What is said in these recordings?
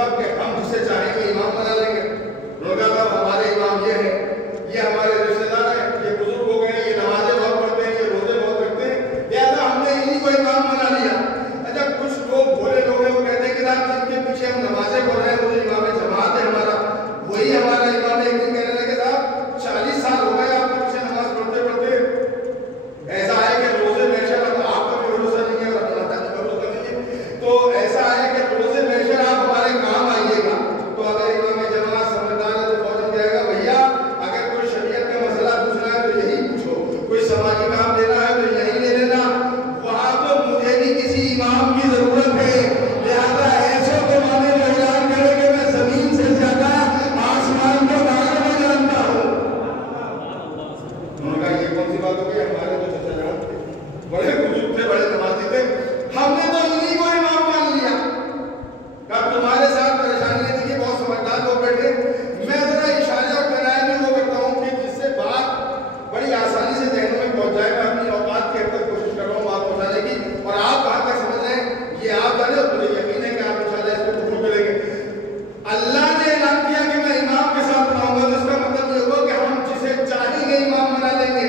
صاحب کہ ہم جسے چاہیں گے امام بنا لیں گے. انہوں نے کہا ہمارے امام یہ ہیں, یہ ہمارے رشتے دار ہیں, یہ بزرگ ہو گئے ہیں, یہ نمازیں بہت پڑھتے ہیں, یہ روزے بہت رکھتے ہیں, لہٰذا ہم نے انہیں کو امام بنا لیا. اچھا کچھ لوگ بھولے لوگ ہیں, وہ کہتے ہیں کہ جن کے پیچھے ہم نمازیں پڑھ رہے ہیں وہ امام جماعت ہے ہمارا, وہی ہمارا امام ہے. ایک دن کہنے لگے صاحب 40 سال ہو گئے آپ کے پیچھے نماز پڑھتے پڑھتے, ایسا ہے کہ روزے محشر اب آپ کا بھی بھروسہ نہیں ہے, تو ایسا ہے کہ روزے محشر آپ ہمارے کام آئیے گا. تو اگر امام جماعت سمجھدار ہے تو فوراً کہے گا بھیا اگر کوئی شریعت کا مسئلہ پوچھنا ہے تو یہی پوچھو, کوئی سماجی کام لینا ہے تو یہی لے لینا, وہاں تو مجھے بھی کسی امام کی ضرورت ہے. لہٰذا ایسے زمانے میں اعلان کرے کہ میں زمین سے زیادہ آسمان کے بارے میں جانتا ہوں. انہوں نے کہا یہ کون سی بات ہو گئی, ہمارے تو چچا جان تھے, بڑے بزرگ تھے, بڑے نمازی تھے, ہم نے تو انہیں کو امام مان لیا. کہا تمہارے ساتھ پریشانی نہیں تھی کہ بہت سمجھدار لوگ بیٹھے, میں ذرا اشارے اور کنائے بھی وہ کرتا ہوں کہ جس سے بات بڑی آسانی سے ذہن میں پہنچ جائے. میں اپنی اوقات کی حد تک کوشش کر رہا ہوں بات پہنچانے کی, اور آپ کہاں تک سمجھ رہے ہیں یہ آپ جانے, اور مجھے یقین ہے کہ آپ انشاءاللہ اس کو قبول کریں گے. اللہ نے اعلان کیا کہ میں امام کے ساتھ بناؤں گا, تو اس کا مطلب یہ ہوا کہ ہم جسے چاہیں گے امام بنا لیں گے,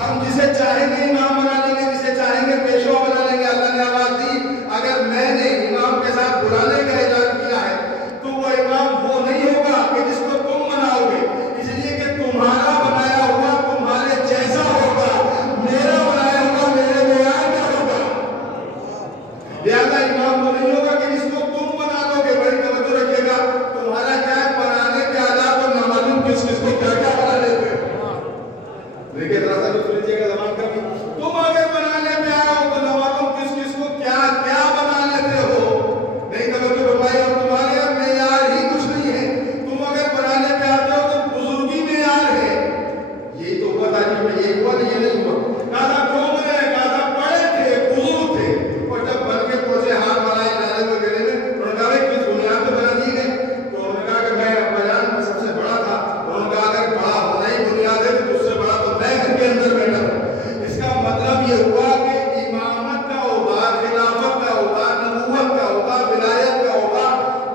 ہم جسے چاہیں گے امام بنا لیں گے, جسے چاہیں گے پیشوا بنا لیں گے. اللہ نے آواز دی اگر میں نے امام کے ساتھ بلانے کا اعلان کیا ہے تو وہ امام وہ نہیں ہوگا کہ جس کو تم بناؤ گے, اس لیے کہ تمہارا بنایا ہوا تمہارے جیسا ہوگا, میرا بنایا ہوا میرے معیار کا ہوگا. لہٰذا امام وہ نہیں ہوگا کہ جس کو تم بنا لو گے. بڑی توجہ رکھیے گا, تمہارا کیا ہے بنانے کے آلات اور نامعلوم کس کس کو کیا کیا بنا لیتے ہیں. دیکھیے ذرا سا سن لیجیے گا زبان کا بھی, تم اگر بنانے پہ آئے ہو تو نامعلوم کس کس کو کیا کیا بنا لیتے ہو. نہیں توجہ رکھوائی, اور تمہارے اب معیار ہی کچھ نہیں ہے. تم اگر بنانے پہ آتے ہو تو بزرگی معیار ہے. یہی تو ہوا تھا میں, یہ ہوا نہیں, یہ نہیں ہوا. کہا تھا قوم نے, کہا تھا پڑھے تھے, بزرگ تھے, اور جب بن کے پہنچے ہاتھ بنائے جانے وغیرہ میں, انہوں نے کہا کس بنیاد پہ بنا دی گئے. تو انہوں نے کہا کہ میں بیان میں سب سے بڑا تھا. انہوں نے کہا اگر بڑا ہونا ہی بنیاد ہے تو اس سے بڑا تو میں گھر کے اندر بیٹھا ہوں. اس کا مطلب یہ ہوا کہ امامت کا ہوگا, خلافت کا ہوگا, نبوت کا ہوگا, ولایت کا ہوگا,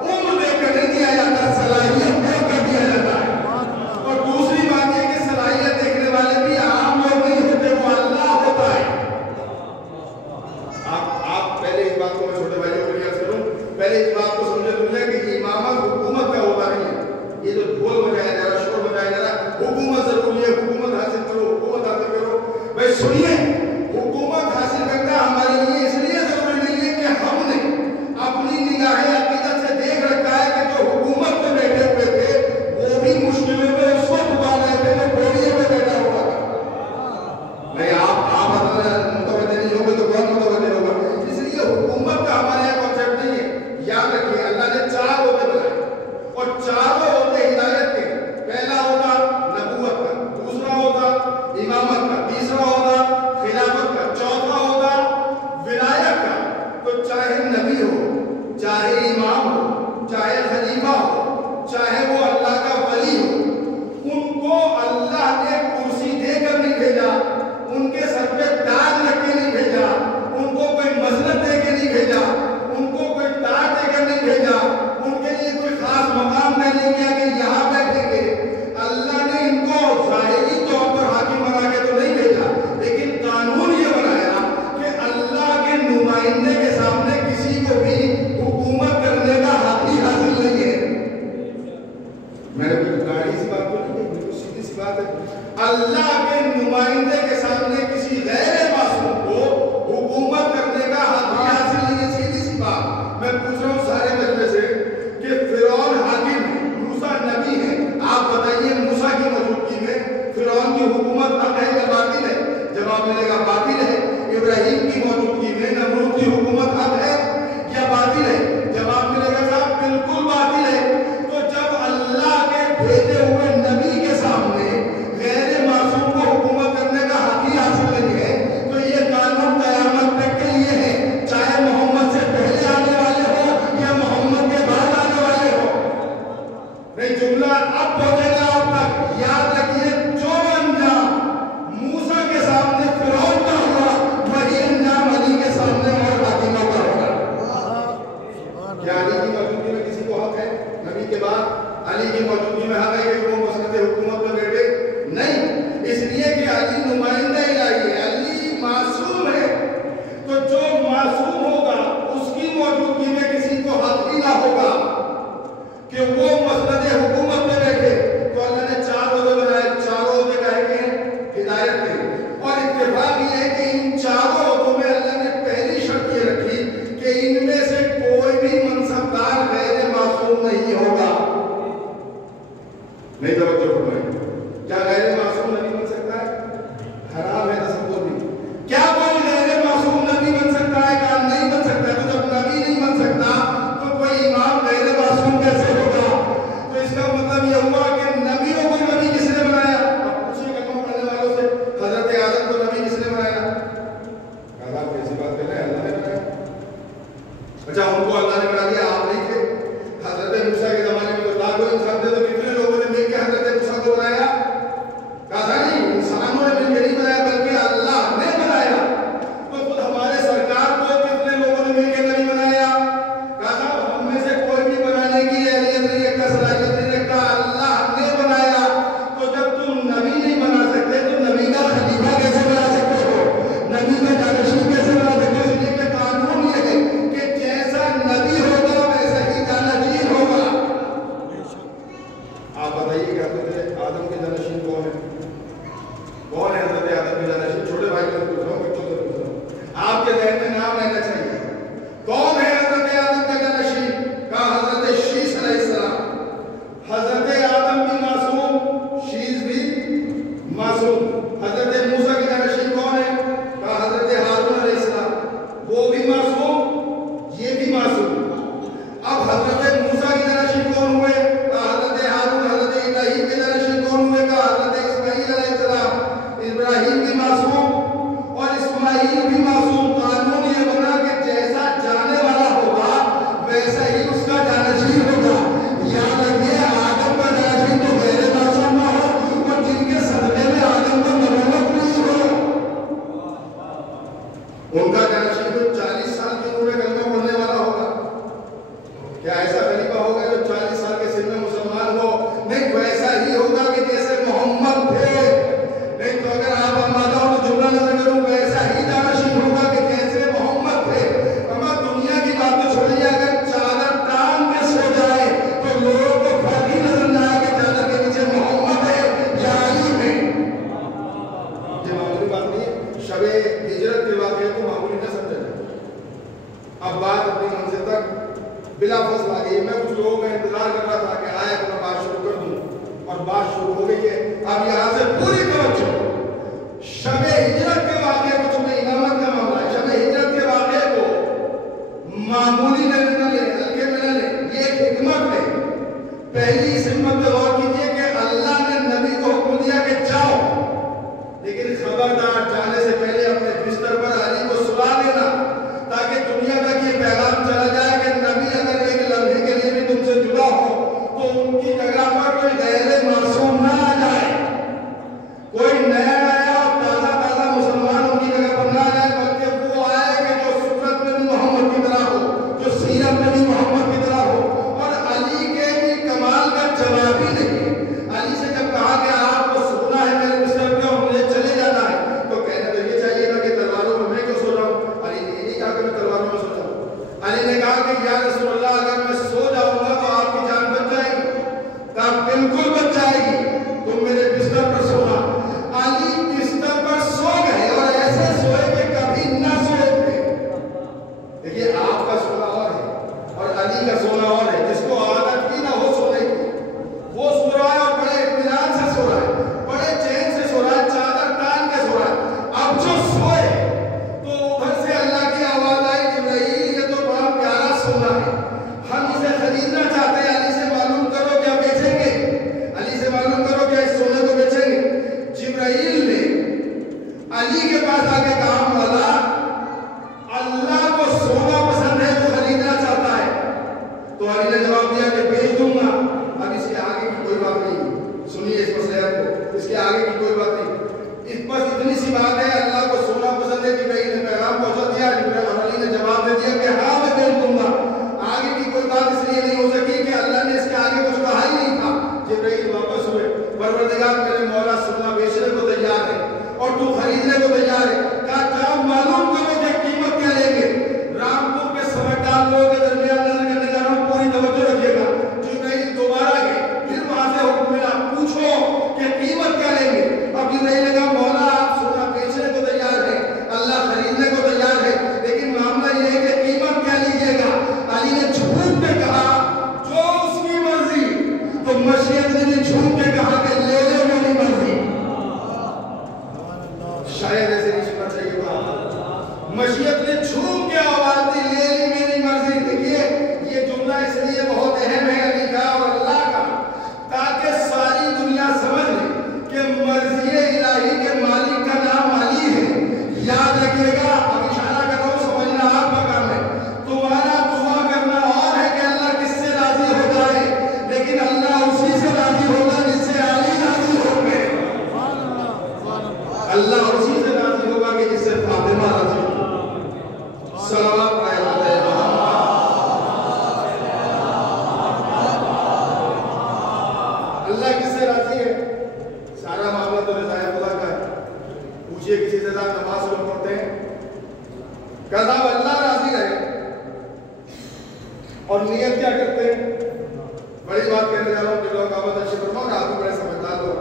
عمر دے کر نہیں دیا جاتا, صلاحیت دے کر دیا جاتا ہے. اور دوسری بات یہ کہ صلاحیت دیکھنے والے بھی عام لوگ نہیں ہوتے, وہ اللہ ہوتا ہے. آپ پہلے اس بات کو, میں چھوٹے بھائیوں کو یاد کروں, پہلے اس بات کو سمجھے کہ امامت حکومت کا ہوتا نہیں ہے. یہ جو ڈھول بجایا جا رہا, شور بجایا جا رہا, حکومت ضروری ہے, حکومت حاصل کرو, حکومت حاصل کرو. بھائی سنیے, حکومت حاصل کرنا ہمارے لیے اس لیے ضروری نہیں ہے کہ ہم نے اپنی نگاہیں عقیدت سے دیکھ رکھا ہے کہ جو حکومت میں بیٹھے ہوئے تھے وہ بھی مشکلوں میں اس وقت پا رہے تھے جو بوریے میں بیٹھا ہوا تھا. نہیں آپ متوجہ نہیں ہوگے تو کون متوجہ ہوگا. اس لیے حکومت کا ہمارے یہاں کانسیپٹ نہیں ہے. یاد رکھیے اللہ نے 4 عہدے بنائے, اور چاروں عہدے ہدایت کے. پہلا ہوتا نبوت کا, دوسرا ہوتا امامت کا, تیسرا ہوتا خلافت کا, چوتھا ہوتا ولایت کا. تو چاہے نبی ہو, چاہے امام ہو, چاہے خلیفہ ہو, چاہے وہ اللہ کا ولی ہو, ان کو اللہ نے کرسی دے کر نہیں بھیجا, ان کے سر پہ تاج رکھ کے نہیں بھیجا, ان کو کوئی مسند دے کے نہیں بھیجا, ان کو کوئی تاج دے کر نہیں بھیجا, ان کے لیے کوئی خاص مقام طے نہیں کیا کہ یہاں بیٹھیں گے. اللہ نے ان کو ظاہری طور پر حاکم بنا کے تو نہیں بھیجا, لیکن قانون یہ بنایا کہ اللہ کے نمائندے کے سامنے کسی کو بھی حکومت کرنے کا حق ہی حاصل نہیں ہے. میں نے کوئی گاڑی سی بات تو نہیں, بالکل سیدھی سی بات ہے. اللہ کے نمائندے کے سامنے کسی غیر معصوم کو حکومت کرنے کا حق ہی حاصل نہیں ہے. سیدھی سی بات میں پوچھ رہا ہوں سارے مجمع سے کہ فرعون حاکم ہے, موسیٰ نبی ہے, آپ بتائیے موسیٰ کی موجودگی میں فرعون کی حکومت حق ہے یا باطل ہے؟ جواب ملے گا باطل ہے. ابراہیم کی موجودگی میں نمرود کی حکومت حق ہے یا باطل ہے؟ جواب ملے گا صاحب بالکل باطل ہے. تو جب اللہ کے بھیجے ہوئے نبی کے سامنے غیر معصوم کی موجودگی میں کسی کو حق ہے نبی کے بعد علی کی موجودگی میں حق ہے کہ وہ مسند حکومت میں بیٹھے؟ نہیں، اس لیے کہ علی نمائندہ الہی ہے، علی معصوم ہے، تو جو معصوم ہوگا اس کی موجودگی میں کسی کو حق بھی نہ ہوگا کہ وہ مسند حکومت میں بیٹھے۔ تو اللہ نے 4 عہدے بنائے، 4 عہدے کا ہے کہ ہدایت کے، اور اتفاق یہ ہے کہ ان 4 عہدوں میں اللہ نے پہلی شرط یہ رکھی کہ ان میں سے کوئی بھی منصبدار غیر معصوم نہیں ہوگا۔ نہیں توجہ فرمائیں، کیا غیر معصوم نبی بن سکتا ہے؟ حرام ہے تصور بھی۔ کیا کوئی غیر معصوم نبی بن سکتا ہے؟ کیا نہیں بن سکتا ہے؟ تو جب نبی نہیں بن سکتا تو کوئی امام غیر معصوم کیسے ہوگا؟ تو اس کا مطلب یہ ہوا کہ نبیوں کو نبی کس نے بنایا؟ اب پوچھئے کلمہ پڑھنے والوں سے، حضرت آدم کو نبی کس نے بنایا؟ کہا آپ کیسی بات کر رہے ہیں؟ اللہ نے بنایا۔ اچھا ان کو اللہ نے بنا دیا، آپ نہیں تھے؟ حضرت موسیٰ کے زمانے میں تو لاکھوں انسان تھے، تو کتنے لوگوں نے مل کے حضرت موسیٰ کو بنایا؟ کہا نہیں، انسانوں نے مل کے نہیں بنایا بلکہ اللہ نے بنایا۔ تو خود ہمارے سرکار کو کتنے لوگوں نے مل کے نہیں بنایا؟ کہا ہم میں سے کوئی بھی بنانے کی اہلیت نہیں رکھتا، صلاحیت نہیں رکھتا، اللہ نے بنایا۔ تو جب تم نبی نہیں بنا سکتے تو نبی کا خلیفہ کیسے بنا سکتے ہو؟ نبی کا جانشین کیسے بنا سکتے ہو؟ اس لیے کہ قانون یہ ہے کہ جیسا نبی ہوگا ویسا ہی جانشین ہوگا۔ آپ بتائیے کہ حضرت آدم کے جانشین کون ہے؟ کون ہے حضرت آدم کے جانشین؟ چھوٹے بھائی کو پوچھ رہا ہوں، بچوں سے پوچھ رہا ہوں، آپ کے ذہن میں نام رہنا چاہیے۔ کون ہے حضرت آدم کا جانشین؟ کہا حضرت شیس علیہ السلام۔ حضرت آدم بھی معصوم، شیس بھی معصوم۔ حضرت موسیٰ کے جانشین کون ہے؟ کہا حضرت ہارون علیہ السلام، وہ بھی معصوم، یہ بھی معصوم۔ اب حضرت موسیٰ کے جانشین کون ہوئے؟ کہا حضرت ہارون۔ حضرت ابراہیم کے جانشین کون ہوئے؟ کہا حضرت اسماعیل علیہ السلام۔ ابراہیم بھی معصوم اور اسماعیل بھی معصوم۔ قانون یہ بنا کہ جیسا جانے والا ہوگا ویسا ہی اس کا جانشین ہوگا۔ یاد رکھیے آدم کا جانشین تو غیر معصوم نہ ہو، اور جن کے صدقے میں آدم کو نبوت نہیں ہو ان کا جانشین تو 40 سال کی عمر میں کلمہ پڑھنے والا ہوگا۔ کیا ایسا خلیفہ ہوگا جو 40 سال کے سن میں مسلمان ہو؟ نہیں، ویسا ہی ہوگا کہ جیسے محمد تھے۔ نہیں تو اگر آپ آمادہ ہو تو جملہ نظر کروں، ویسا ہی جانشین ہوگا کہ جیسے محمد تھے۔ اما دنیا کی بات تو چھوڑیے، اگر چادر ٹانگ کے سو جائے تو لوگوں کو فرق ہی نظر نہ آئے کہ چادر کے نیچے محمد ہے یا علی ہے۔ یہ معمولی بات نہیں ہے، شب ہجرت کے واقعے کو معمولی نہ سمجھا جائے۔ اب بات اپنی منزل تک بلا فصل آ گئی۔ میں کچھ لوگوں کا انتظار کر رہا تھا کہ آئے تو میں بات شروع کر دوں، اور بات شروع ہو گئی ہے۔ اب یہاں سے پوری توجہ شب ہجرت کے واقعے کو، چونکہ امامت کا معاملہ ہے، شب ہجرت کے واقعے کو معمولی نہ لیں، ہلکے میں نہ لیں، یہ ایک حکمت ہے۔ پہلی اس حکمت پہ غور کیجیے کہ اللہ نے نبی کو حکم دیا کہ جاؤ، لیکن خبردار جانے سے پہلے اپنے بستر پر علی کو سلا دینا، تاکہ دنیا تک یہ پیغام چلا جائے کہ نبی اگر ایک لمحے کے لیے بھی تم سے جدا ہو تو ان کی جگہ پر کوئی غیر معصوم نہ آ جائے، کوئی نیا اور تازہ تازہ مسلمان ان کی جگہ پر نہ آ جائے، بلکہ وہ آئے کہ جو سنت میں بھی محمد کی طرح ہو، جو سیرت میں بھی محمد کی طرح ہو۔ اور علی کے بھی کمال کا جواب ہی نہیں۔ علی سے جب کہا کہ آپ کو سونا ہے میرے بستر پہ اور مجھے چلے جانا ہے، تو کہنا تو یہ چاہیے تھا کہ تلواروں میں میں کیوں سو رہا ہوں؟ علی نے یہ نہیں کہا کہ میں تلواروں میں سو جاؤں۔ علی نے کہا کہ یا رسول اللہ اگر میں سو جاؤں گا تو آپ کی جان بچ جائے گی۔ کہا بالکل بچ جائے گی، تم میرے بستر پر سونا۔ علی بستر پر سو گئے، اور ایسے سوئے کہ کبھی نہ سوئے تھے۔ دیکھیے آپ کا سونا اور ہے اور علی کا سونا اور ہے۔ جس کو عادت بھی نہ ہو سونے کی، وہ سو رہا ہے اور بڑے اطمینان سے سو رہا ہے، بڑے چین سے سو رہا ہے، چادر ٹانگ کے سو رہا ہے۔ اب جو سوئے تو ادھر سے اللہ کی آواز آئی، جبرائیل یہ تو بڑا پیارا سونا ہے، ہم اسے خریدنا چاہتے ہیں، علی سے معلوم کرو کیا بیچیں گے، علی سے معلوم کرو کیا اس سونے کو بیچیں گے۔ جبرائیل نے علی کے پاس آ کے کہا مولا اللہ کو سونا پسند ہے، وہ خریدنا چاہتا ہے۔ تو علی نے جواب دیا کہ بیچ دوں گا۔ اب اس کے آگے کی کوئی بات نہیں، سنیے اس مسئلے کو، اس کے آگے کی کوئی بات نہیں۔ اس بس اتنی سی بات ہے، اللہ کو سونا پسند ہے، جبرائیل نے پیغام پہنچا دیا، علی نے جواب دے دیا کہ ہاں میں بیچ دوں گا۔ آگے کی کوئی بات اس سے راضی ہے؟ سارا معاملہ تو رضا خدا کا ہے. پوچھئے کسی سے آپ نماز لوگ پڑھتے ہیں؟ کہا اللہ راضی رہے. اور نیت کیا کرتے ہیں؟ بڑی بات کہنے جا رہا ہوں کہ لوگ آباد اچھے فرماؤ کہ آپ کو بڑے سمجھدار لوگ.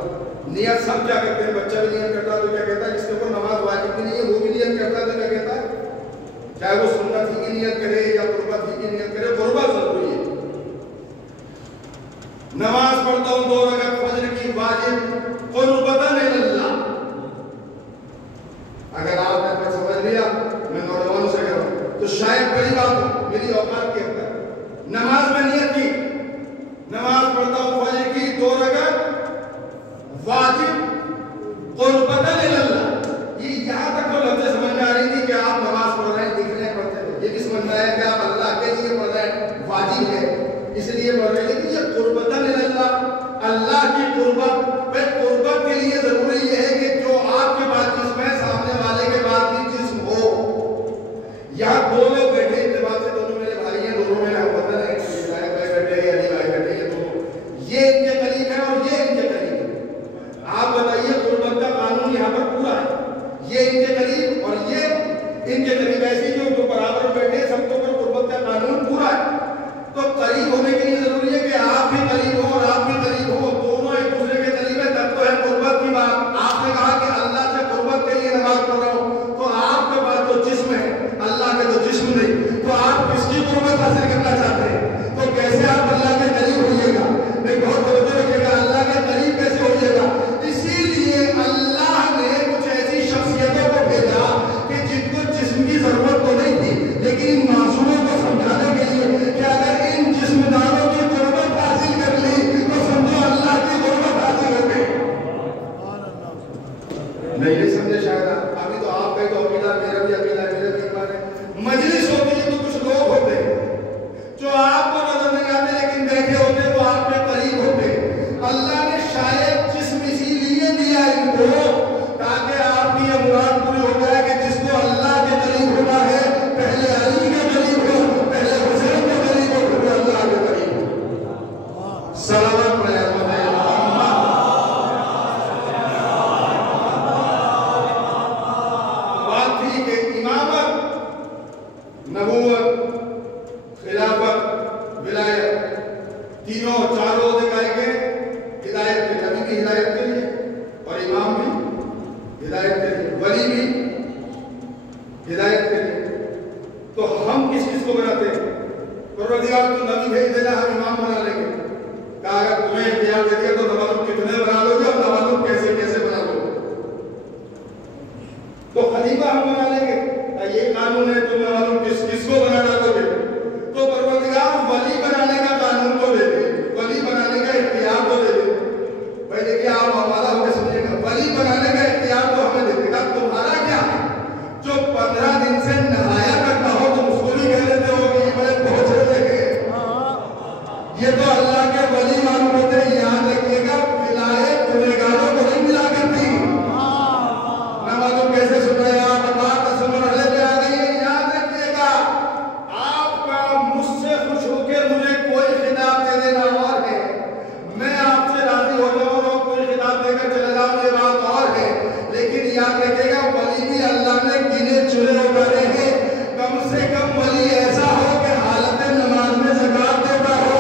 نیت سب کیا کرتے ہیں؟ بچہ بھی نیت کرتا ہے تو کیا کہتا ہے؟ جس کے اوپر نماز واجب بھی نہیں ہے وہ بھی نیت کرتا ہے تو کیا کہتا ہے؟ چاہے وہ سنت ہی کی نیت کرے یا قربت ہی کی نیت کرے، قربت ضروری ہے. نماز پڑھتا ہوں 2 رکعت فجر کی واجب قربتاً اللہ. اگر آپ نے پھر سمجھ لیا، میں نوجوانوں سے کہہ رہا ہوں تو شاید بڑی بات ہو میری اوقات کے اندر. نماز میں نیت کی، نماز پڑھتا ہوں فجر کی 2 رکعت واجب قربتاً اللہ. یہ یہاں تک تو لفظ سمجھ میں آ رہی تھی کہ آپ نماز پڑھ رہے ہیں، دکھ رہے ہیں، پڑھتے ہیں. یہ بھی سمجھ میں آیا کہ آپ اللہ کے لیے پڑھ رہے ہیں، واجب ہے اس لیے پڑھ رہے ہیں. لیکن یہ قربتاً اللہ، اللہ کی قربت. قربت کے لیے ضروری یہ ہے کہ جو آپ کے پاس جسم ہے سامنے والے کے پاس بھی جسم ہو. یہاں 2 لوگ بیٹھے اتفاق سے، دونوں میرے بھائی ہیں، دونوں میرے ہم وطن ہیں، علی بھائی بیٹھے ہیں، علی بھائی بیٹھے ہیں، دونوں یہ ان کے قریب ہے اور یہ ان کے قریب ہے. آپ بتائیے قربت کا قانون یہاں پر پورا ہے. یہ ان کے قریب اور یہ ان کے قریب، ایسی جو برابر بیٹھے ہیں سب کے اوپر قربت کا قانون پورا ہے. تو قریب ہونے کے لیے ضروری ہے کہ آپ بھی قریب ہو اور آپ بھی قریب ہو، دونوں ایک دوسرے کے قریب ہے، تب تو ہے قربت کی بات. آپ نے کہا کہ اللہ سے قربت کے لیے نماز پڑھ رہا ہوں، تو آپ کے پاس تو جسم ہے، اللہ کے تو جسم نہیں، تو آپ کس کی قربت حاصل کرنا چاہتے ہیں؟ تو کیسے آپ اللہ کے قریب ہوئیے گا؟ نہیں، بہت توجہ رکھیے گا، اللہ کے قریب کیسے ہوئیے گا؟ اسی لیے اللہ نے کچھ ایسی شخصیتوں کو بھیجا کہ جن کو جسم کی ضرورت تو نہیں تھی، لیکن ان معصوموں کو سمجھانے کے لیے کہ اگر ان جسم داروں کی قربت حاصل کر لی تو سمجھو اللہ کی قربت حاصل ہو گئی. نہیں سمجھے شاید ابھی تو آپ کہیں تو اکیلا، میرا بھی اکیلا، میرا بھی ایمان ہے. مجلس ہوتی ہے تو کچھ لوگ ہوتے ہیں جو آپ کو نظر نہیں آتے لیکن بیٹھے ہوتے ہیں، وہ آپ کے قریب ہوتے ہیں. اللہ نے شاید جسم اسی لیے دیا ان کو تاکہ آپ کی یہ مراد پوری ہو جائے کہ جس کو اللہ کے قریب ہونا ہے پہلے علی کے قریب ہو، پہلے حسین کے قریب ہو، پھر اللہ کے قریب ہو. صلوات پڑھیں نبوت، خلافت، ولایت، تینوں چاروں دکھائے گئے ہدایت کے، نبی بھی ہدایت کے لیے اور امام بھی ہدایت کے لیے، ولی بھی ہدایت کے لیے. تو ہم کس کس کو بناتے ہیں؟ پروردگار تو نبی بھیج دینا، ہم امام بنا لیں گے. کہا اگر تمہیں اختیار دے دیا تو نمازوں کتنے بنا لو گے اور نمازوں کیسے کیسے بنا لو گے؟ تو خلیفہ ہم بنا لیں گے. یہ قانون ہے، تم نمازوں کس کس کو بنا ڈالو گے؟ تو پروردگار ولی بنانے کا قانون کو دے دے، ولی بنانے کا اختیار کو دے دے. بھائی دیکھیے آپ ہمارا ہو کے سمجھے گا، ولی بنانے کا اختیار تو ہمیں دے دے گا. تمہارا کیا ہے؟ جو 15 دن سے نہایا کرتا ہو تم اس کو بھی کہہ دیتے ہو کہ یہ بڑے پہنچ رہے ہیں. یہ تو اللہ کے ولی معلوم ہوتے ہیں. یاد رکھیے گا ولایت گنہگاروں کو نہیں ملا کرتی. نمازوں کیسے سن رہے ہیں آپ؟ یاد رکھے گا ولی بھی اللہ نے گنے چنے اتارے ہیں. کم سے کم ولی ایسا ہو کہ حالت نماز میں زکات دیتا ہو،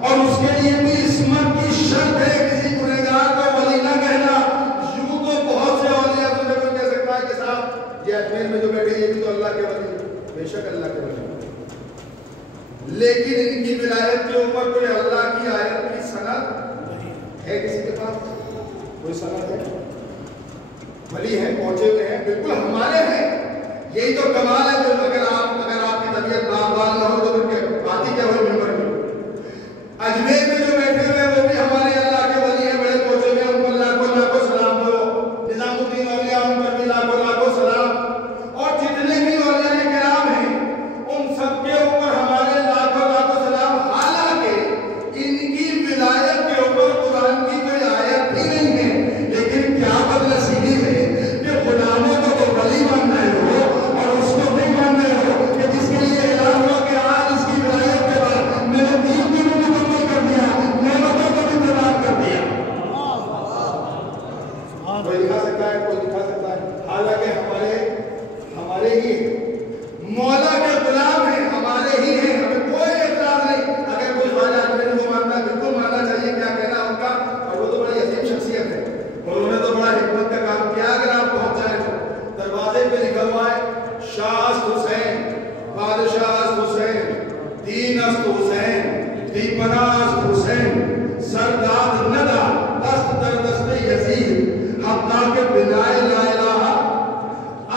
اور اس کے لیے بھی عصمت کی شرط ہے. کسی گنہگار کو ولی نہ کہنا. یوں تو بہت سے اولیاء تجھے کوئی کہہ سکتا ہے کہ صاحب یہ اجمیر میں جو بیٹھے یہ بھی تو اللہ کے ولی ہیں. بے شک اللہ کے ولی، لیکن ان کی ولایت کے اوپر کوئی اللہ کی آیت کی سند ہے کسی کے پاس؟ کوئی سند ہے؟ ولی ہیں، پہنچے ہوئے ہیں، بالکل ہمارے ہیں. یہی تو کمال ہے. جو اگر آپ کی طبیعت بال نہ ہو تو پھر بات ہی کیا ہوئی ممبر میں. اجمیر میں جو بیٹھے ہوئے ہیں وہ بھی ہمارے اللہ کے ولی ہیں، بڑے پہنچے ہوئے ہیں. ان کو لاکھوں لاکھوں سلام دو. نظام الدین اولیاء ان پر بھی لاکھوں لاکھوں سلام. اور جتنے بھی اولیاء کرام ہیں ان سب کے اوپر ہمارے لاکھوں لاکھوں سلام. حالانکہ ان کی ولایت کے اوپر قرآن کی کوئی آیت بھی نہیں ہے، لیکن کیا بدنصیبی ہے کہ غلاموں کو تو ولی مان رہے ہو اور اس کو نہیں مان رہے ہو کہ جس کے لیے اعلان ہوا کہ آج اس کی است حسین دی پناہ است حسین سرداد ندا دست در دست یزید حقا کے بنائے لا الہ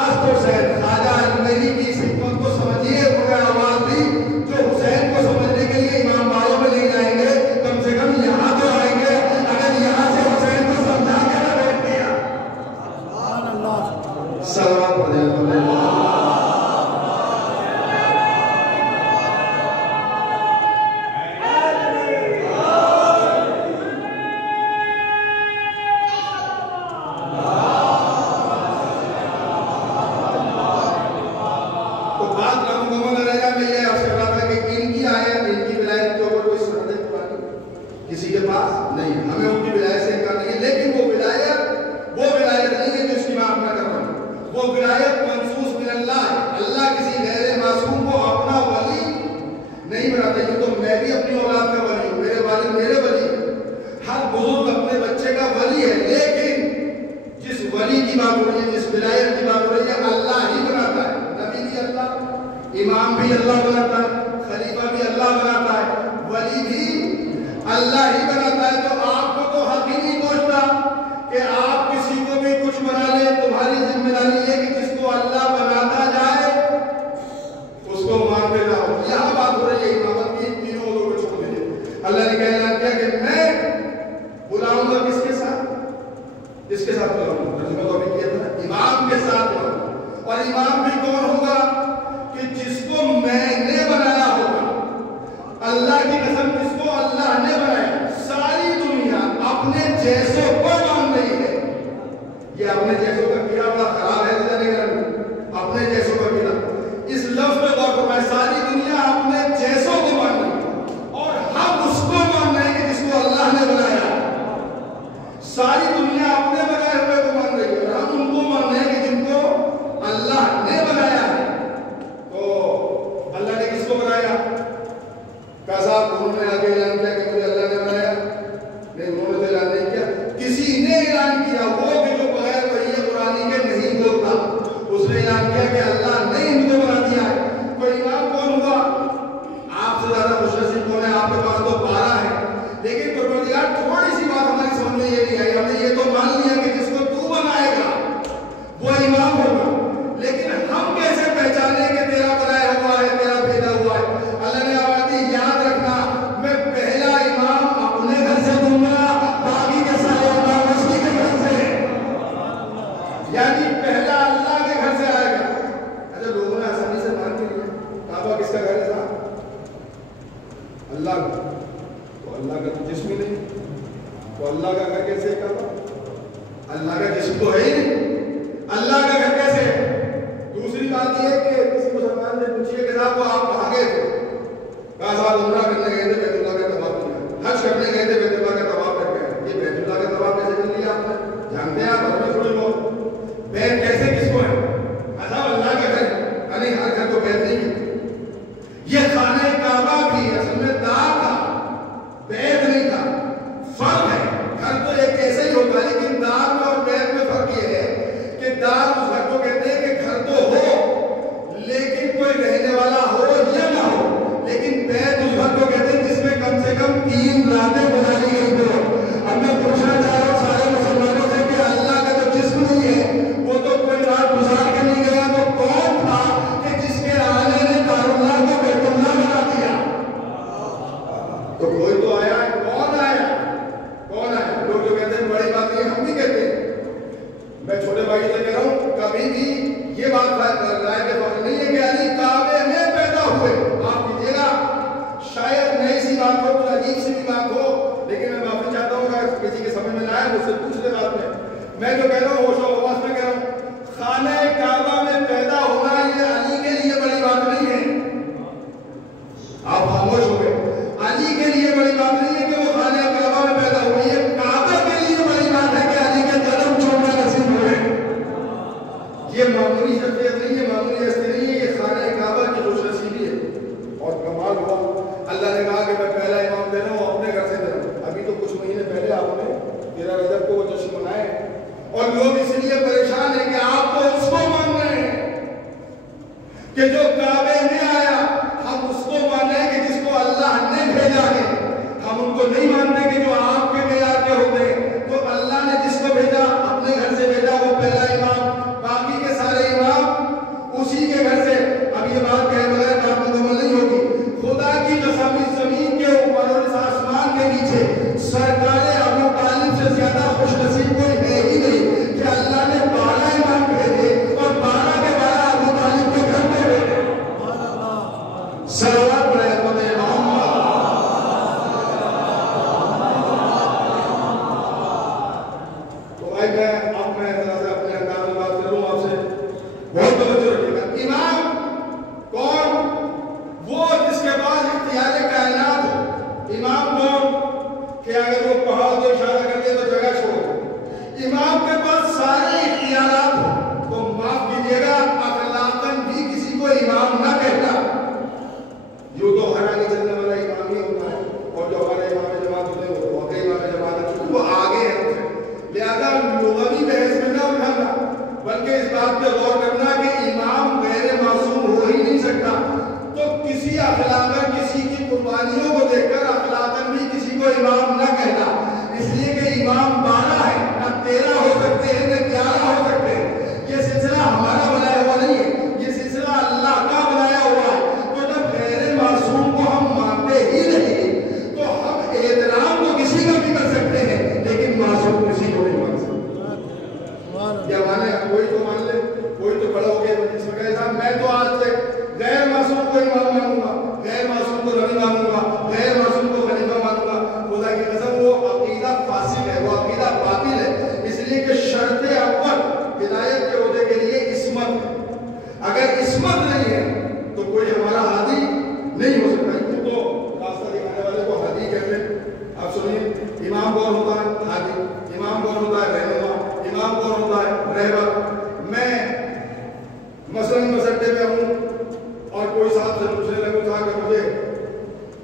است حسین. خواجہ اجمیری کی اس حکمت کو سمجھیے. انہوں نے آواز دی جو حسین کو سمجھنے کے لیے امام باڑوں میں نہیں جائیں گے کم سے کم یہاں تو آئیں گے. اگر یہاں سے حسین کو سمجھا کے نہ بیٹھ دیا صلوات پڑھیں اور لوگ اس لیے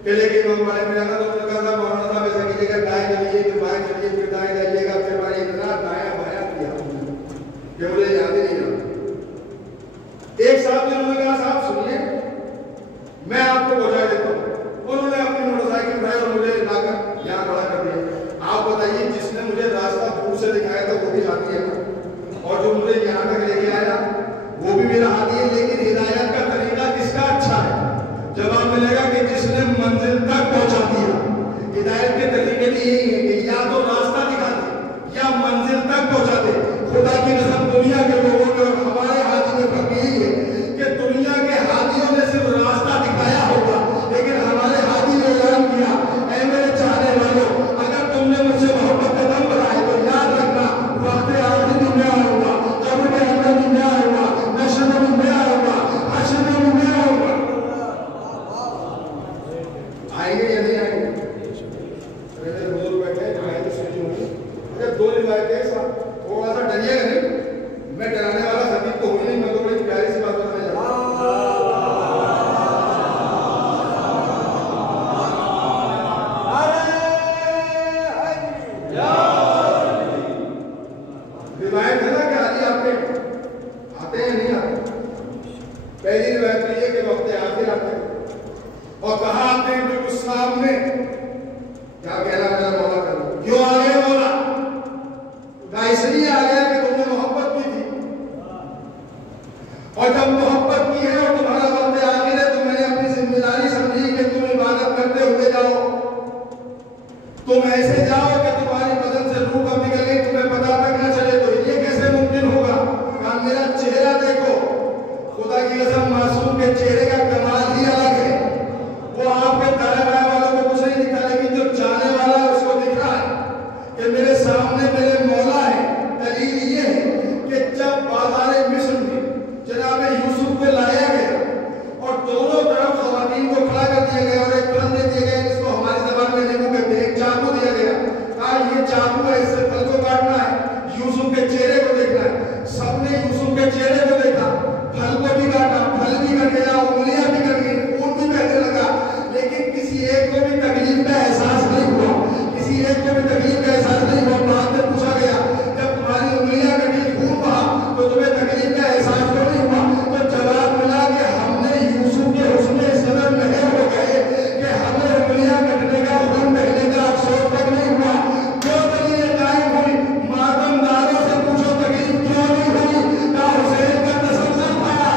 قلعے کے امام والے میں جانا تو انہوں نے کہا مولانا صاحب ایسا کیجیے گا دائیں چلیے پھر بائیں چلیے پھر دائیں جائیے گا. پھر میں اتنا دایاں بایاں کیا کہ مجھے یاد ہی نہیں رہا. ایک صاحب نے انہوں نے کہا صاحب سنیے میں آپ کو پہنچا دیتا ہوں. انہوں نے اپنی موٹر سائیکل اٹھائی اور مجھے لا کر یہاں کھڑا کر دیا. آپ بتائیے جس نے مجھے راستہ دور سے دکھایا تھا وہ بھی ہاتھی ہے نا, اور جو مجھے یہاں تک لے کے آیا وہ بھی میرا ہاتھی ہے. لیکن ہدایت کا طریقہ کس کا اچھا ہے؟ جواب ملے گا کہ جس نے منزل تک پہنچا دیا. ہدایت کے طریقے بھی یہی ہے کہ یا تو راستہ دکھا دے یا منزل تک پہنچا دے. خدا کی قسم دنیا کے لوگوں میں اور ہمارے ہاتھی میں فرق یہی ہے کہ دنیا کے ہاتھیوں نے صرف راستہ دکھایا ہوگا, لیکن ہمارے ہاتھی نے اعلان کیا اے میرے چاہنے والوں اگر تم نے مجھ سے محبت قدم بڑھائے تو یاد رکھنا وقت آخری میں میں آؤں گا, قبر کے اندر بھی میں آؤں گا, نشر میں بھی میں آؤں گا, حشر میں بھی میں آؤں گا. آئیں گے یا نہیں آئیں گے؟ میرے بزرگ بیٹھے ہیں روایتیں سنی ہوں گی. اچھا دو روایتیں صاحب تھوڑا سا ڈریے گا نہیں, میں ڈرانے والا خطیب تو ہوں نہیں, میں تو بڑی پیاری سی بات بتانے جا رہا ہوں. روایت ہے نا کہ حاجی آتے ہیں نہیں آتے. پہلی روایت تو یہ کہ وقت آخر آتے ہیں اور کہاں آتے ہیں بالکل سامنے. کیا کہنا میرا مولا کرو کیوں آ گئے مولا؟ اس لیے آ گیا کہ تم نے محبت کی تھی, اور جب محبت کی ہے اور تمہارا وقت آخر ہے تو میں نے اپنی ذمہ داری سمجھی کہ تم عبادت کرتے ہوئے جاؤ. تم ایسے جاؤ کہ تمہاری بدن سے روح کب نکل گئی تمہیں پتا تک نہ چلے. تو یہ کیسے ممکن ہوگا؟ کہا میرا چہرہ دیکھو. خدا کی قسم معصوم کے چہرے کا کمال ہی الگ ہے. وہ آپ کے دائیں بائیں والوں کو کچھ نہیں دکھتا, لیکن جو جانے والا ہے اس کو دکھ رہا ہے کہ میرے سامنے میرے مولا ہے. دلیل یہ ہے کہ جب بازار مصر میں جناب یوسف کو لایا گیا اور دونوں طرف خواتین کو کھڑا کر دیا گیا اور ایک پھل دے دیا گیا جس کو ہماری زبان میں لیمو کہتے ہیں, ایک چاقو دیا گیا, کہا یہ چاقو ہے, اس سے پھل کو کاٹنا ہے, یوسف کے چہرے کو دیکھنا ہے. سب نے یوسف کے چہرے کو دیکھا, پھل کو بھی کاٹا, پھل بھی کٹ گیا, انگلیاں بھی کٹ گئی, خون بھی بہنے لگا, لیکن کسی ایک کو بھی تکلیف کا احساس نہیں ہوا. کسی ایک کو بھی تکلیف کا احساس نہیں ہوا. بعد میں پوچھا گیا جب تمہاری انگلیاں کٹی, خون بہا, تو تمہیں تکلیف کا احساس کیوں نہیں ہوا؟ تو جواب ملا کہ ہم نے یوسف کے حسن اس قدر مہر ہو گئے کہ ہمیں انگلیاں کٹنے کا, خون بہنے کا افسوس تک نہیں ہوا. جو دلیل قائم ہوئی, ماتم داروں سے پوچھو تکلیف کیوں نہیں ہوئی؟ کہا حسین کا تسلسل تھا.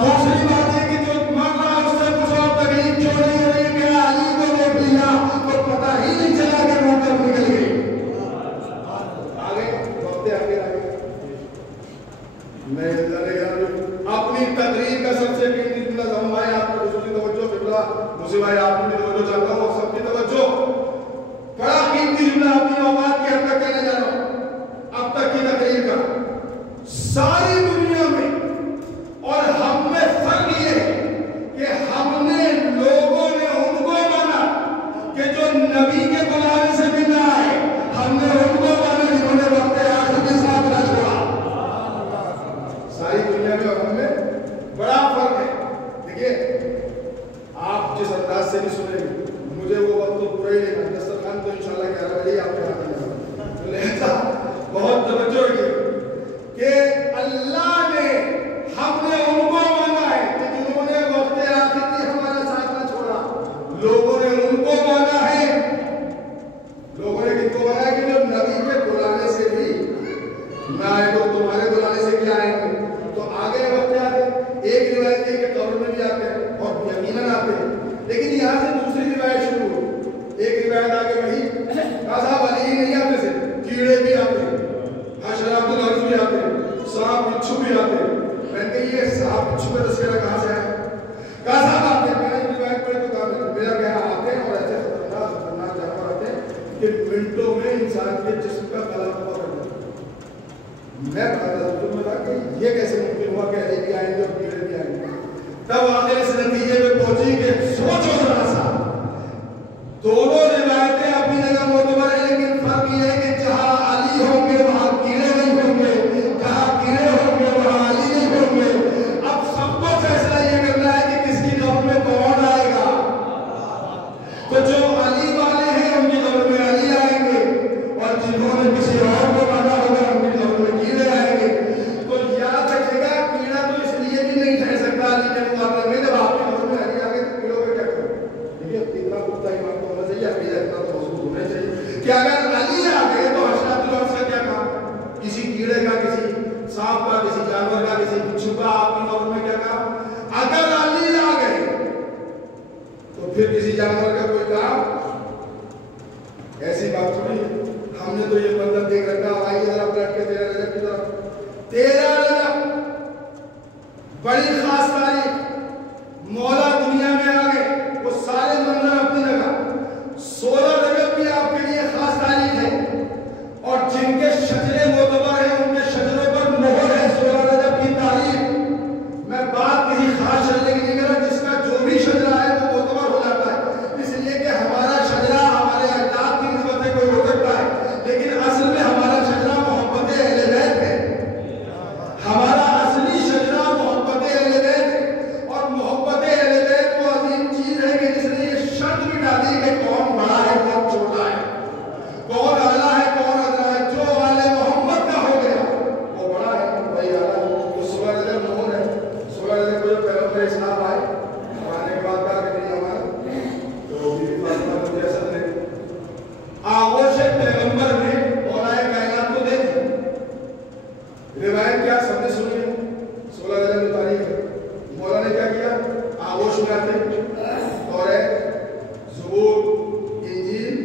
دوسری بات ہے کہ جو مر رہا اس سے پوچھو تکلیف کیوں نہیں ہو رہی؟ کہ علی کو دیکھ لیا تو پتہ ہی نہیں چلا کہ روح کب نکل گئی. میں اپنی تقریر کا سب سے قیمتی جملہ سمجھ آئے آپ کو خصوصی توجہ قبلہ مصیب بھائی آپ کی توجہ چاہتا ہوں, سب کی توجہ. بڑا قیمتی جملہ اپنی اوقات کے حد تک کہنے جا رہا ہوں. اب تک کی تقریر کا ساری دنیا میں اور ہم میں فرق یہ ہے کہ ہم نے لوگوں نے ان کو مانا کہ جو نبی کے بلانے سے بھی نہ آئے, ہم نے ان کو مانا جنہوں نے وقت آخر کے ساتھ نہ چھوڑا. ساری دنیا میں اور ہم میں بڑا فرق ہے. دیکھیے آپ جس انداز سے بھی سنیں گے, مجھے وہ وقت تو پورا ہی نہیں, دسترخوان تو انشاءاللہ 11 بجے آپ کے ہاتھ میں جائے. لہذا بہت توجہ رکھیے کہ اللہ نے, ہم نے ان کو مانا ہے کہ جنہوں نے وقت آخر بھی ہمارا ساتھ نہ چھوڑا. لوگوں نے ان کو مانا ہے, لوگوں نے کن کو مانا ہے کہ جو نبی کے بلانے سے بھی نہ آئے تو تمہارے بلانے سے کیا آئیں گے. تو آگے وقت آتے, ایک روایت ہے کہ قبر میں بھی آتے ہیں اور یقیناً آتے ہیں, لیکن یہاں سے دوسری روایت شروع ہو. ایک روایت آگے وہی کہا صاحب علی ہی نہیں آتے سے, کیڑے بھی آتے ہیں, حشرات الارض بھی آتے ہیں, سانپ بچھو بھی آتے ہیں. میں نے کہا یہ سانپ بچھو کا تذکرہ کہاں سے آیا؟ کہا صاحب آتے ہیں. میں نے روایت پڑھی تو کہا میرا کہنا آتے ہیں اور ایسے خطرناک جانور آتے ہیں کہ منٹوں میں انسان کے جسم کا گلا ہوا کر دیتے ہیں. میں بتا کہ یہ کیسے ممکن ہوا کہ علی بھی آئیں گے اور کیڑے بھی آئیں گے. تب آخر اس نتیجے پہ پہنچی کہ سوچو ذرا سا, دونوں روایتیں اپنی جگہ معتبر ہیں, لیکن فرق یہ ہے کہ جہاں علی ہوں گے وہاں کیڑے نہیں ہوں گے, جہاں کیڑے ہوں گے وہاں علی نہیں ہوں گے. اب سب کو فیصلہ یہ کرنا ہے کہ کس کی قبر میں کون آئے گا. تو پھر کسی جانور کا کوئی کام ایسی بات تھوڑی ہے. ہم نے تو یہ مطلب دیکھ رکھا. آئیے ذرا پلٹ کے 13 رجب کی طرف. 13 رجب بڑی خاص تاریخ. مولا دنیا میں آ گئے. وہ سارے منظر اپنی جگہ. 16 رجب بھی آپ کے لیے خاص تاریخ ہے اور جن کے شجرے معتبر ہیں ان کے شجروں پر مہر ہے 16 رجب کی تاریخ. میں بات کسی خاص شجرے کی نہیں کر رہا. جس کا جو بھی شجرا ہے وہ معتبر ہو جاتا ہے. اس لیے کہ ہمارا شجرا ہمارے اجداد کی نسبت سے کوئی ہو سکتا ہے لیکن اصل میں ہمارا شجرا محبت اہل بیت ہے. ہمارا اصلی شجرا محبت اہل بیت ہے اور محبت اہل بیت وہ عظیم چیز ہے کہ جس نے یہ شرط بھی ڈالی کہ کون بڑا ہے کون چھوٹا ہے, کون اعلیٰ ہے کون ادنا ہے. جو والے محمد کا ہو گیا وہ بڑا ہے وہی اعلیٰ ہے. وہ 16 رجب مہر ہے. 16 رجب کو جو پیغمبر اسلام آئے آنے کے بعد کہا کہ نہیں ہمارا تو بیوی فاطمہ کو جیسا نے آغوش پیغمبر میں مولا کائنات کو دے دی. روایت کیا سب نے سنی ہے. 16 رجب کی تاریخ ہے. مولا نے کیا کیا؟ آغوش میں آتے اور زبور انجیل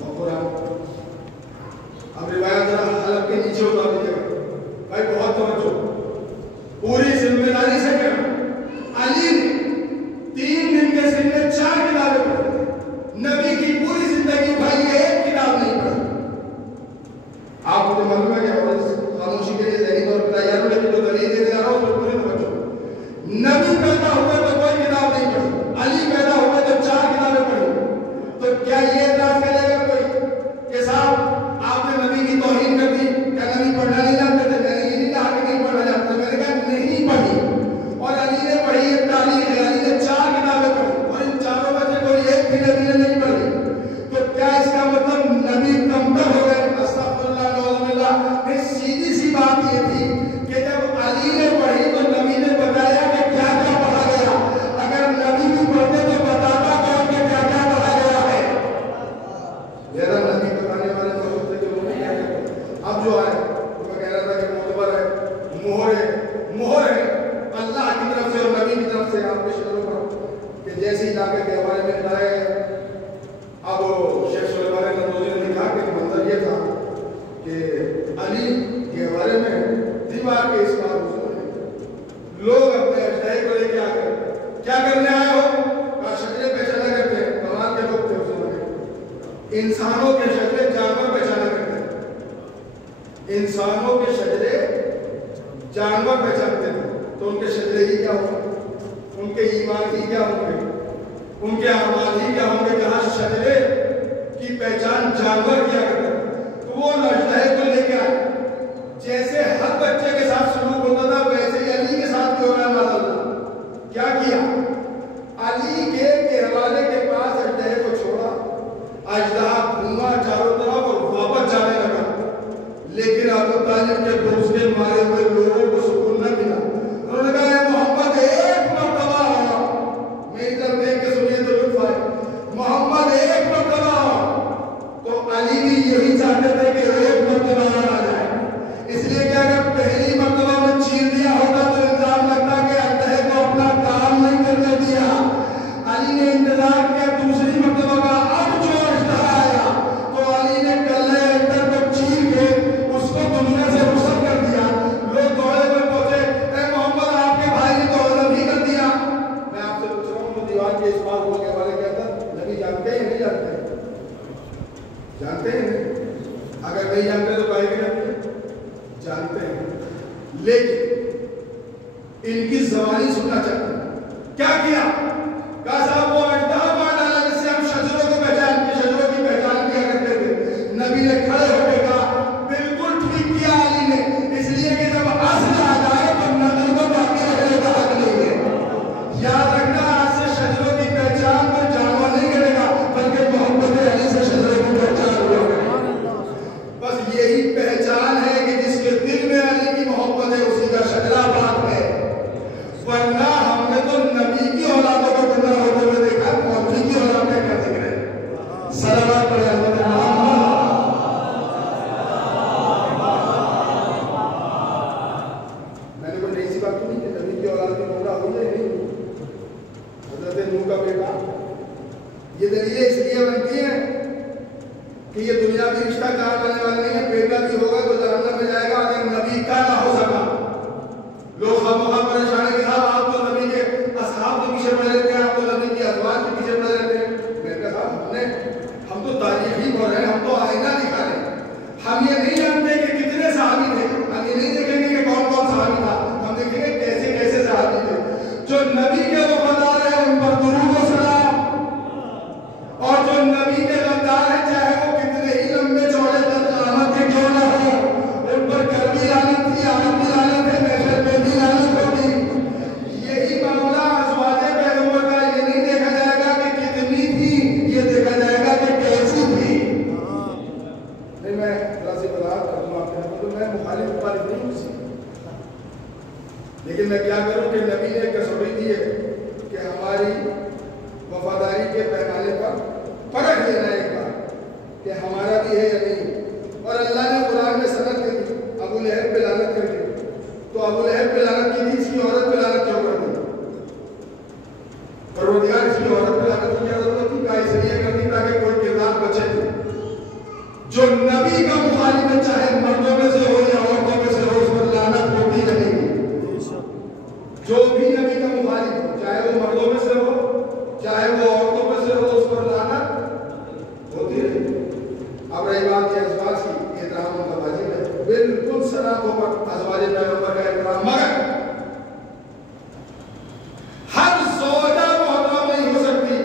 اور قرآن. اب روایت ذرا حلق کے نیچے اتار دیجیے گا بھائی, بہت توجہ, پوری ذمہ داری سے کرنا. علی نے 3 دن کے سن میں 4 کتابیں پڑھی. نبی کی پوری زندگی بھائی ایک کتاب نہیں پڑھی. آپ مجھے معلوم ہے کہ خاموشی کے لیے ذہنی طور پر تیار ہو لیکن جو دلیل دینے جا رہا ہوں پوری توجہ. نبی پیدا ہوئے تو کوئی کتاب نہیں پڑھی. علی پیدا ہوئے تو 4 کتابیں پڑھی. تو کیا یہ اعتراض کرے گا کوئی کہ صاحب آپ نے نبی کی توہین کر دی, کیا نبی پڑھنا نہیں جانتے تھے؟ میں نے یہ نہیں کہا کہ نہیں پڑھنا جانتے, میں نے کہا نہیں پڑھی. اور علی نے پڑھی ایک تاریخ ہے. علی نے 4 کتابیں پڑھی اور ان چاروں میں سے کوئی ایک بھی نبی نے نہیں پڑھی. تو کیا اس کا مطلب نبی کمتر ہو گئے؟ استغفر اللہ نعوذ باللہ. سیدھی سی بات یہ تھی کہ جب علی نے پڑھی تو نبی نے بتایا کہ کیا کیا پڑھا گیا. اگر نبی بھی پڑھتے تو بتاتا کون کہ کیا کیا پڑھا گیا ہے. ذرا نبی بتانے والے لوگ تھے جو کیا کہتے. اب جو ہے تو میں کہہ رہا تھا کہ معتبر ہے, مہر ہے اللہ کی طرف سے اور نبی کی طرف سے آپ کے شروع پر کہ جیسے علاقے کے حوالے میں بتایا گیا. اب شیخ سلیمان تندوزی نے لکھا کہ منظر یہ تھا کہ علی کے حوالے میں دیوار کے اس بار لوگ اپنے اجدائی کو لے کے آ کر کیا کرنے آئے ہو؟ کہا شجرے پہچانا کرتے ہیں. کمال کے لوگ تھے اس وقت. انسانوں کے شجرے جانور پہچانا کرتے ہیں. انسانوں کے شجرے جانور پہچانتے تھے. تو ان کے شجرے ہی کیا ہوں گے, ان کے ایمان ہی کیا ہوں گے, ان کے اعمال ہی کیا ہوں گے. جہاں شجرے کی پہچان جانور کیا کرتے ہیں تو وہ اجدائی کو لے کے آئے. جیسے ہر بچے کے ساتھ سلوک ہوتا تھا ویسے ہی علی کے ساتھ بھی ہو رہا ہے. معذاللہ کیا کیا؟ علی کے کہروانے کے پاس اجدہے کو چھوڑا. اجدہا گھوما چاروں طرف اور واپس جانے لگا. لیکن ابو طالب کے بغض کے مارے ہوئے لوگوں کو سکون نہ ملا. انہوں نے کہا محمد ایک مرتبہ آؤ. میری طرف دیکھ کے سنیے تو لطف آئے. محمد ایک مرتبہ آؤ. تو علی بھی یہی چاہتے تھے کہ ایک مرتبہ آ جائے. اس لیے کہ اگر پہلی مرتبہ میں چیر دیا ہوتا تو الزام لگتا کہ اجدہے کو اپنا کام نہیں کرنے دیا. علی نے انتظار کیا دوسری مرتبہ کا. اب جو اجدہا آیا تو علی نے کلے اجدہا کو چیر کے اس کو دنیا سے رخصت کر دیا. لوگ دوڑے میں پہنچے, اے محمد آپ کے بھائی نے تو غلط ہی کر دیا. میں آپ سے پوچھ رہا ہوں دیوار کے اس بات ہو کے والے کہتا نبی جانتے ہیں نہیں جانتے؟ جانتے ہیں. اگر نہیں جانتے تو کہے گا جانتے ہیں. لیکن ان کی زبانی سننا چاہتے ہیں. کیا کیا؟ کہا صاحب وہ اجدہا مار ڈالا جس سے ہم شجروں کی پہچان کیا کرتے تھے. نبی نے کھڑے ہو کے کہا بالکل ٹھیک کیا علی نے. اس لیے کہ جب اصل آ جائے تو نظر کو باقی رکھنے کا حق نہیں ہے. یاد رکھنا آج سے شجروں کی پہچان میں جانور نہیں کرے گا بلکہ محبت علی سے شجروں کی پہچان ہوگا. بس یہی پہچان ہے کہ جس کے دل میں علی کی محبت ہے اسی کا شجرا پاک ہے. ورنہ ہم یہ دلیلیں اس لیے بنتی ہیں کہ یہ دنیاوی رشتہ کام آنے والا نہیں ہے. بیٹا بھی ہوگا تو جہنم میں جائے گا اگر نبی کا نہ ہو سکا. لوگ خواہ پریشان ہے کہ صاحب آپ تو نبی کے اصحاب کے پیچھے پڑے رہتے ہیں, آپ تو نبی کی ازواج کے پیچھے پڑے رہتے ہیں. میں نے کہا صاحب ہم تو تاریخی بول رہے ہیں, ہم تو آئینہ دکھا رہے ہیں. ہم یہ نہیں جانتے کہ کتنے صحابی تھے, ہم یہ نہیں دیکھیں گے کہ کون کون صحابی تھا, ہم دیکھیں گے کیسے کیسے صحابی تھے. جو نبی کے وفادار ہیں ان پر درود و سلام, اور جو نبی کے غدار ہیں چاہے وہ کتنے ہی لمبے چوڑے قیامت کے کیوں نہ ہو, ان پر کبھی لعنت تھی, آمد بھی لعنت ہے, محشر میں بھی لعنت ہوگی. یہی معاملہ ازواج پیغمبر کا, یہ نہیں دیکھا جائے گا کہ کتنی تھی, یہ دیکھا جائے گا کہ کیسی تھی. نہیں میں ذرا سی وضاحت کر دوں آپ کو, تو میں مخالف نہیں ہوں کسی, لیکن میں کیا کروں کہ نبی نے کسوٹی دی ہے کہ ہماری وفاداری کے پیمانے پر پرکھ لینا ایک بار کہ ہمارا بھی ہے یا نہیں. اور اللہ نے قرآن میں سند دے دی ابو لہب پہ لعنت کر کے, تو ابو لہب پہ لعنت کی تھی, اس کی عورت پہ لعنت کیوں کر دی؟ پروردگار اس کی عورت پہ لعنت کی کیا ضرورت تھی؟ کہا اس لیے کر دی تاکہ کوئی کردار بچے تھے. جو نبی کا مخالف ہے چاہے مردوں میں سے ہو یا عورتوں میں سے ہو, اس پر لعنت ہوتی رہے گی. جو بھی نبی کا مخالف ہو, چاہے وہ مردوں میں سے ہو چاہے وہ عورتوں میں سے ہو, اس پر لعنت ہوتی رہے گی. اب رہی بات یہ ازواج کی, احترام ان کا واجب ہے, بالکل سراخوں پر ازواج پیغمبر کا احترام, مگر ہر زوجہ محترم نہیں ہو سکتی,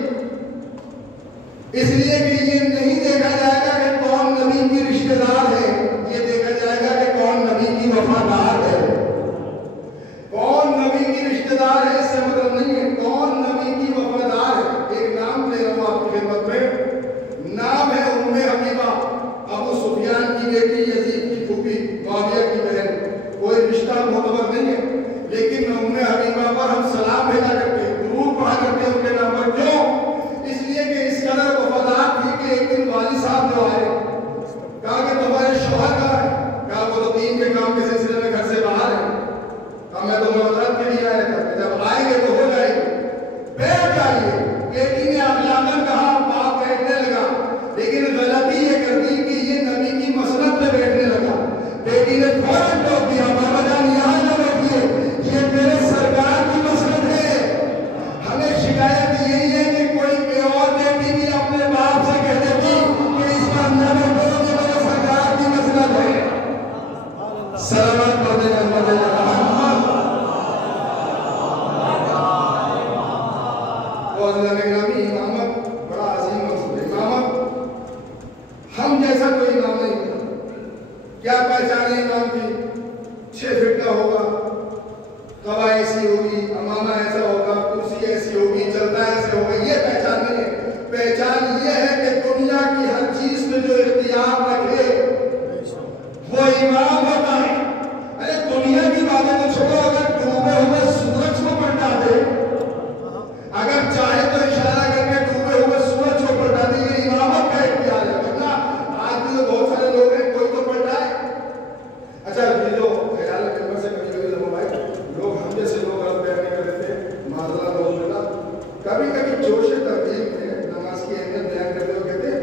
اس لیے کہ یہ نہیں دیکھا جائے گا کہ کون نبی کی رشتہ دار ہے, یہ دیکھا جائے گا کہ کون نبی کی وفادار ہے. کون نبی کی رشتہ دار ہے اس سے مطلب نہیں ہے کون نبی کی وفادار ہے. ایک نام دے رہا ہوں آپ کی خدمت میں, نام ہے ام حبیبہ, ابو سفیان کی بیٹی, یزید کی پھوپھی, معاویہ کی بہن. کوئی رشتہ معتبر نہیں ہے, لیکن ام حبیبہ پر ہم سلام بھیجا کرتے ہیں, درود پڑھا کرتے ہیں ان کے نام پر. کیوں؟ اس لیے کہ اس قدر وفادار تھی کہ ایک دن والد صاحب جو آئے, کہا کہ تمہارے شوہر کہاں ہے؟ کہا وہ تو دین کے کام کے سلسلے میں گھر سے باہر ہے. میں تو معذرت کے لیے آیا تھا, جب آئیں گے تو ہو جائے گی, بیٹھ جائیے. بیٹی نے اخلاقاً کہا, باپ بیٹھنے لگا, لیکن غلطی یہ کر دی کہ یہ نبی کی مسند پہ بیٹھنے لگا. بیٹی نے فوراً ٹوک دیا, بابا جان یہاں نہ بیٹھیے, یہ میرے سرکار کی مسند ہے. ہمیں شکایت یہی ہے کہ کوئی اور بیٹی بھی اپنے باپ سے کہہ دیتی کہ اس کا نہ بیٹھو, یہ میرے سرکار کی مسند ہے. سلامت پڑھنے کا امامت بڑا عظیم مقصود ہے. امامت ہم جیسا کوئی امام نہیں ہوتا. کیا پہچان ہے امام کی؟ 6 فٹ کا ہوگا, قبا ایسی ہوگی, امامہ ایسا ہوگا, کرسی ایسی ہوگی, چلتا ایسے ہوگا, یہ پہچان نہیں ہے. پہچان یہ ہے کہ دنیا کی ہر چیز میں جو اختیار رکھے وہ امام ہوتا ہے. ارے دنیا کی باتیں تو چھوڑو, اگر ڈوبے ہوئے سورج کو پلٹا دے, اگر چاہے تو اشارہ کر کے ڈوبے ہوئے سورج کو پلٹا دے, یہ امامت کا اختیار ہے. ورنہ آج بھی تو بہت سارے لوگ ہیں, کوئی تو پلٹائے. اچھا یہ جو خیال ہے سے کبھی کبھی لوگ آئے, لوگ ہم جیسے لوگ غلط بیان نہیں کر دیتے, معذرت ہو ملا. کبھی کبھی جوش تبدیل میں نماز کی اہمیت بیان کرتے ہوئے کہتے ہیں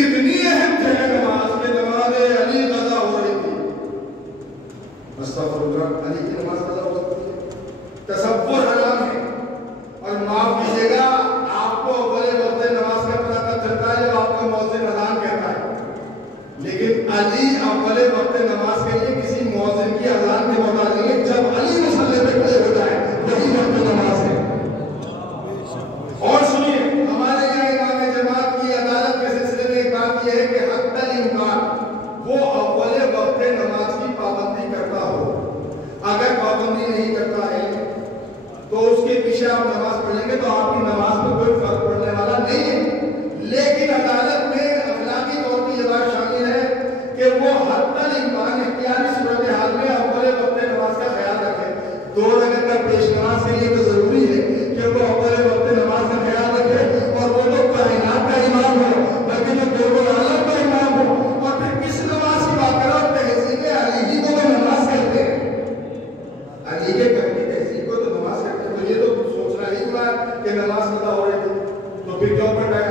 اتنی اہم ہے نماز کہ نماز علی قضا ہو رہی تھی. استغفر اللہ, علی کی نماز قضا ہو سکتی ہے؟ تصور حرام ہے. اور معاف کیجیے گا, آپ کو اول وقت نماز کا پتہ تب چلتا ہے جب آپ کا مؤذن اذان کہتا ہے, لیکن علی اول وقت نماز کے لیے کسی مؤذن کی اذان کے محتاج نہیں ہے. جب علی مصلی پہ کھڑے ہو جائے وہی وقت نماز ہے. اور سنیے, ہمارے یہاں امام جماعت کی عدالت کے سلسلے میں ایک بات یہ ہے کہ حتی الامکان وہ اول وقت نماز کی پابندی کرتا ہو. اگر پابندی نہیں کرتا ہے تو اس کے پیچھے آپ نماز پڑھیں گے تو آپ کی نماز میں کوئی فرق پڑنے والا نہیں ہے. لیکن عدالت میں اخلاقی طور پر یہ بات شامل ہے کہ وہ حتی الامکان اختیاری صورتحال میں اول وقت نماز کا خیال رکھے. 2 رکعت کا پیش نماز کے لیے تو ضروری ہے کہ وہ اول وقت نماز کا خیال رکھے, اور وہ تو کائنات کا امام ہو, بلکہ جو دونوں عالم کا امام ہو. اور پھر کس نماز کی بات کرو, تہذیب علی کو تو نماز کہتے ہیں, علی کے گھر کی تہذیب کو تو نماز کہتے ہیں. تو یہ تو سوچنا ہی ہوا کہ نماز قضا ہو رہی تھی, تو پھر کیوں پڑھایا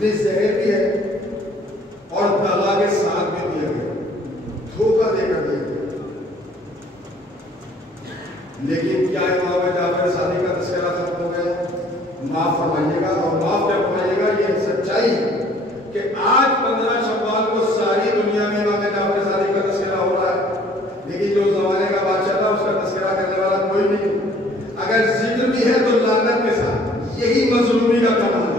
اتنی زہر بھی ہے اور دغا کے ساتھ بھی دیا گیا، دھوکہ دے کر دیا گیا۔ لیکن کیا امام جعفر صادق کا تذکرہ ختم ہو گیا؟ معاف فرمائیے گا، اور معاف کیا فرمائیے گا، یہ سچائی ہے کہ آج 15 شوال کو ساری دنیا میں امام جعفر صادق کا تذکرہ ہو رہا ہے، لیکن جو زمانے کا بادشاہ تھا اس کا تذکرہ کرنے والا کوئی نہیں۔ اگر ذکر بھی ہے تو لعنت کے ساتھ۔ یہی مظلومی کا کمال ہے،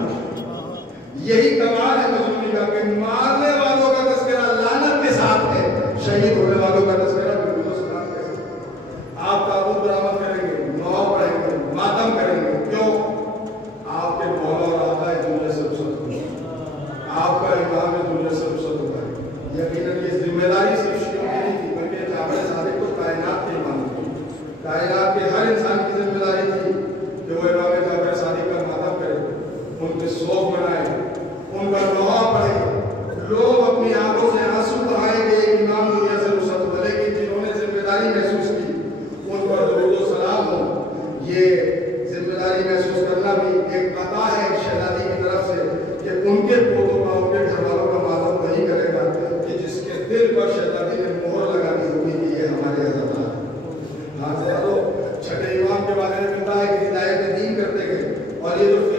یہی کمال ہے مظلومی کا کہ مارنے والوں کا تذکرہ لعنت کے ساتھ ہے، شہید ہونے والوں کا تذکرہ بالکل سلام کے ساتھ۔ آپ تابوت برآمد کریں گے، نوحہ پڑھیں گے، ماتم کریں گے، کیوں؟ آپ کے مولا اور آقا دنیا سے رخصت ہوگا، آپ کا امام دنیا سے رخصت ہوگا۔ یقیناً یہ ذمہ داری صرف شیعوں کی نہیں تھی، بلکہ جعفر صادق کو کائنات کے امام تھی، کائنات کے ہر انسان کی ذمہ داری تھی کہ وہ امام جعفر صادق کا ماتم کرے، ان کے سوگ منائے، ان کا نوحہ پڑھے۔ لوگ اپنی آنکھوں سے آنسو بہائیں گے ایک امام دنیا سے رخصت ہوگا، لیکن جنہوں نے ذمہ داری محسوس کی ان پر درود و سلام ہو۔ یہ ذمہ داری محسوس کرنا بھی ایک عطا ہے ایک شہزادی کی طرف سے کہ ان کے پوتوں کا، ان کے گھر والوں کا ماتم وہی کرے گا کہ جس کے دل پر شہزادی نے مہر لگا دی ہوگی کہ یہ ہمارے عزت ہے۔ ہاں سے چھٹے امام کے بارے میں ملتا ہے کہ ہدایت دین کرتے گئے، اور یہ جو